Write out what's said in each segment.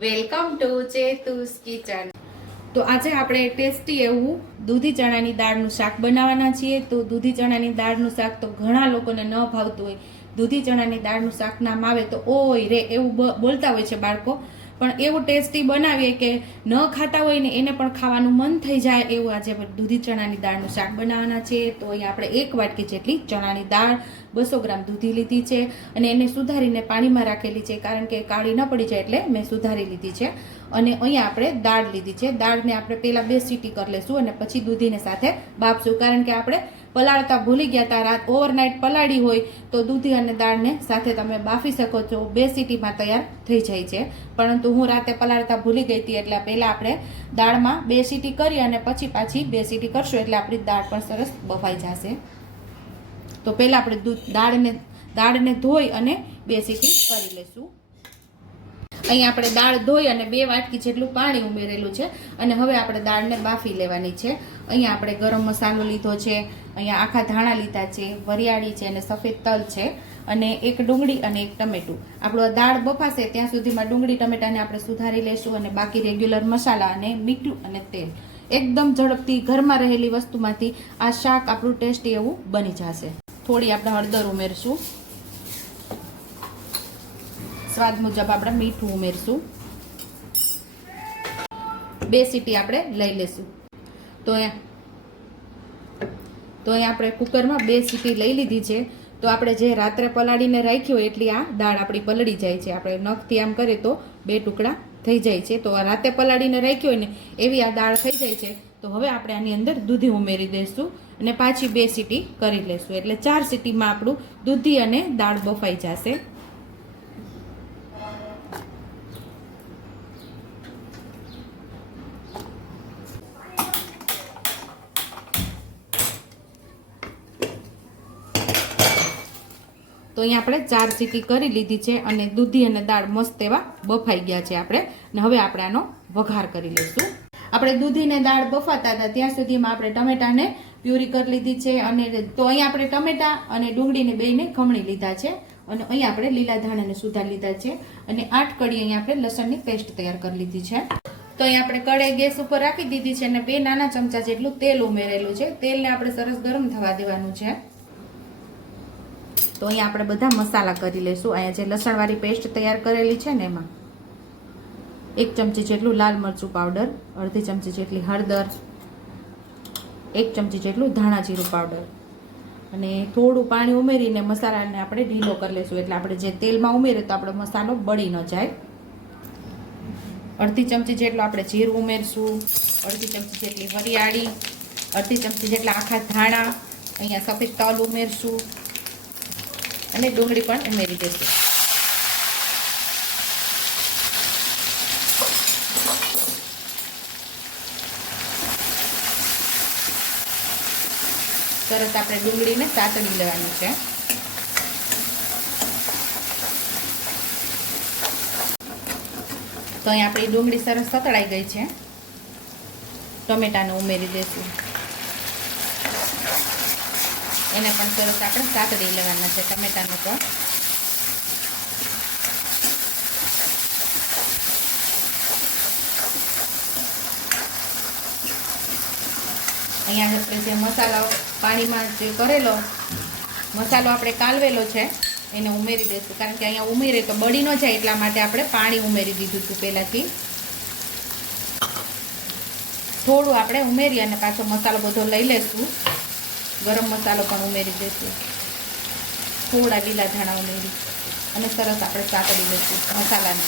Welcome to ચેતુસ kitchen. તો આજે આપણે ટેસ્ટી એવું દૂધી ચણાની દાળનું શાક બનાવવાના છીએ. તો દૂધી ચણાની દાળનું શાક તો ઘણા લોકોને ન ભાવતું હોય. દૂધી ચણાની દાળનું શાક નામ આવે તો ઓય રે એવું બોલતા હોય છે બાળકો. પણ એવું ટેસ્ટી બનાવીએ કે ન ખાતા હોય ને એને પણ ખાવાનું મન થઈ જાય એવું આજે દૂધી ચણાની દાળનું શાક બનાવવાના છે. તો અહીંયા આપણે એક વાટકી જેટલી ચણાની દાળ બસો ગ્રામ દૂધી લીધી છે અને એને સુધારીને પાણીમાં રાખેલી છે કારણ કે કાળી ન પડી જાય એટલે મેં સુધારી લીધી છે. અને અહીંયા આપણે દાળ લીધી છે. દાળને આપણે પહેલાં બે સીટી કરી લેશું અને પછી દૂધીને સાથે બાફશું કારણ કે આપણે પલાળતા ભૂલી ગયા હતા રાત ઓવરનાઇટ પલાળી હોય તો દૂધી અને દાળને સાથે તમે બાફી શકો છો. બે સીટીમાં તૈયાર થઈ જાય છે. પરંતુ હું રાતે પલાળતા ભૂલી ગઈ હતી એટલે પહેલાં આપણે દાળમાં બે સીટી કરી અને પછી પાછી બે સીટી કરશું એટલે આપણી દાળ પણ સરસ બફાઈ જશે. તો પહેલાં આપણે દૂધ દાળને દાળને ધોઈ અને બે સીટી કરી લેશું અહીં આપણે દાળ ધોઈ અને બે વાટકી જેટલું પાણી ઉમેરેલું છે અને હવે આપણે દાળને બાફી લેવાની છે. અહીંયા આપણે ગરમ મસાલો લીધો છે, અહીંયા આખા ધાણા લીધા છે, વરિયાળી છે અને સફેદ તલ છે અને એક ડુંગળી અને એક ટમેટું. આપણો દાળ બફાશે ત્યાં સુધીમાં ડુંગળી, ટમેટાને આપણે સુધારી લેશું અને બાકી રેગ્યુલર મસાલા અને મીઠું અને તેલ. એકદમ ઝડપથી ઘરમાં રહેલી વસ્તુમાંથી આ શાક આપણું ટેસ્ટી એવું બની જશે. થોડી આપણે હળદર ઉમેરશું. સ્વાદ મુજબ આપણે મીઠું ઉમેરશું. બે સીટી આપણે લઈ લેશું. તો અહીંયા તો અહીંયા આપણે કુકરમાં બે સીટી લઈ લીધી છે. તો આપણે જે રાત્રે પલાળીને રાખ્યું એટલી આ દાળ આપણી પલળી જાય છે. આપણે નખથી આમ કરીએ તો બે ટુકડા થઈ જાય છે. તો રાતે પલાળીને રાખ્યો હોય ને એવી આ દાળ થઈ જાય છે. તો હવે આપણે આની અંદર દૂધી ઉમેરી દઈશું અને પાછી બે સીટી કરી લેશું. એટલે ચાર સીટીમાં આપણું દૂધી અને દાળ બફાઈ જશે. તો અહીંયા આપણે ચાર સીટી કરી લીધી છે અને દૂધી અને દાળ મસ્ત એવા બફાઈ ગયા છે આપણે. ને હવે આપણે આનો વઘાર કરી લઈશું. આપણે દૂધીને દાળ બફાતા હતા, ત્યાં સુધીમાં આપણે ટમેટાને પ્યુરી કરી લીધી છે અને તો અહીંયા આપણે ટમેટા અને ડુંગળીને બેને ખમણી લીધા છે અને અહીંયા આપણે લીલા ધાણાને સુધાર લીધા છે અને આઠ કડી અહીંયા આપણે લસણની પેસ્ટ તૈયાર કરી લીધી છે. તો અહીંયા આપણે કડાઈ ગેસ ઉપર રાખી દીધી છે અને બે નાના ચમચા જેટલું તેલ ઉમેરેલું છે. તેલને આપણે સરસ ગરમ થવા દેવાનું છે. તો અહીંયા આપણે બધા મસાલા કરી લઈશું. અહીંયા જે લસણવાળી પેસ્ટ તૈયાર કરેલી છે ને એમાં એક ચમચી જેટલું લાલ મરચું પાવડર અડધી ચમચી જેટલી હળદર, એક ચમચી જેટલું ધાણા જીરું પાવડર અને થોડું પાણી ઉમેરીને મસાલાને આપણે ઢીલો કરી લઈશું. એટલે આપણે જે તેલમાં ઉમેરીએ તો આપણો મસાલો બળી ન જાય. અડધી ચમચી જેટલું આપણે જીરું ઉમેરશું. અડધી ચમચી જેટલી વરિયાળી અડધી ચમચી જેટલા આખા ધાણા. અહીંયા સફેદ તલ ઉમેરશું. અને ડુંગળી પણ ઉમેરી દઈશું તરત આપણે ડુંગળીને સાતડી લેવાની છે. તો અહીં આપણી ડુંગળી સરસ સતળાઈ ગઈ છે. ટમેટાને ઉમેરી દઈશું એને પણ સરસ આપણે સાતડી લેવાના છે ટમેટાનું પણ અહીંયા આપણે જે મસાલો પાણીમાં જે કરેલો, મસાલો આપણે કાલવેલો છે, એને ઉમેરી દઈશું. કારણ કે અહીંયા ઉમેરે તો બળી ન જાય એટલા માટે આપણે પાણી ઉમેરી દીધું હતું પહેલાંથી. થોડું આપણે ઉમેરી અને પાછો મસાલો બધો લઈ લેશું. ગરમ મસાલો પણ ઉમેરી દઈશું થોડા લીલા ધાણા ઉમેરી અને સરસ આપણે સાતડી લઈશું મસાલાને.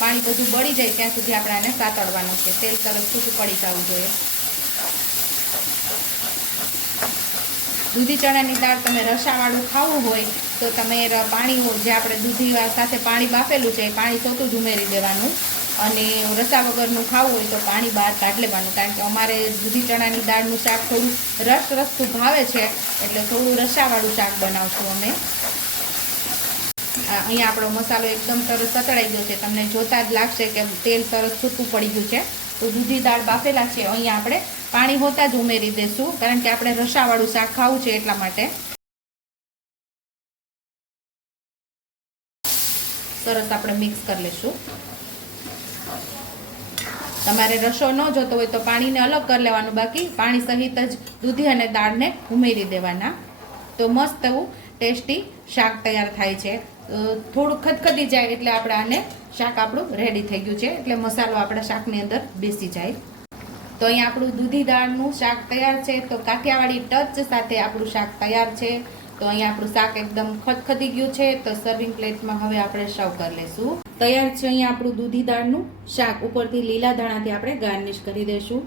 પાણી બધું બળી જાય ત્યાં સુધી આપણે આને સાતડવાનું છે. તેલ સરસ છૂટું પડી જવું જોઈએ. દૂધી ચણાની દાળ તમે રસાવાળું ખાવું હોય તો તમે પાણી જે આપણે દૂધી સાથે પાણી બાફેલું છે, એ પાણી સોતું જ ઉમેરી દેવાનું. અને રસા વગરનું ખાવું હોય તો પાણી બહાર કાઢ લેવાનું. કારણ કે અમારે દૂધી ચણાની દાળનું શાક થોડું રસ રસતું ભાવે છે, એટલે થોડું રસાવાળું શાક બનાવશું અમે. અહીંયા આપણો મસાલો એકદમ સરસ સતળાઈ ગયો છે. તમને જોતા જ લાગશે કે તેલ સરસ છૂટું પડી ગયું છે. તો દૂધી દાળ બાફેલા છે. અહીંયા આપણે પાણી હોતા જ ઉમેરી દઈશું કારણ કે આપણે રસાવાળું શાક ખાવું છે એટલા માટે. સરસ આપણે મિક્સ કરી લઈશું તમારે રસો ન જોતો હોય તો પાણીને અલગ કરી લેવાનું. બાકી પાણી સહિત જ દૂધી અને દાળને ઉમેરી દેવાના. તો મસ્ત એવું ટેસ્ટી શાક તૈયાર થાય છે. થોડું ખદખદી જાય એટલે આપણે આને શાક આપણું રેડી થઈ ગયું છે. એટલે મસાલો આપણા શાકની અંદર બેસી જાય. તો અહીંયા આપણું દૂધી દાળનું શાક તૈયાર છે. તો કાઠિયાવાડી ટચ સાથે આપણું શાક તૈયાર છે. તો અહીંયા આપણું શાક એકદમ ખદખદી ગયું છે. તો સર્વિંગ પ્લેટમાં હવે આપણે સર્વ કરી લઈશું. તૈયાર છે અહીંયા આપણું દૂધી દાળનું શાક. ઉપરથી લીલા ધાણાથી આપણે ગાર્નિશ કરી દઈશું.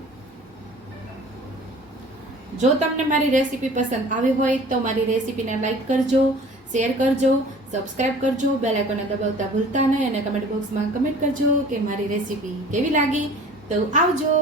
જો તમને મારી રેસીપી પસંદ આવી હોય તો મારી રેસીપીને લાઈક કરજો, શેર કરજો, સબસ્ક્રાઇબ કરજો, બેલ આઇકોને દબાવતા ભૂલતા નહીં અને કમેન્ટ બોક્સમાં કમેન્ટ કરજો કે મારી રેસીપી કેવી લાગી. તો આવજો.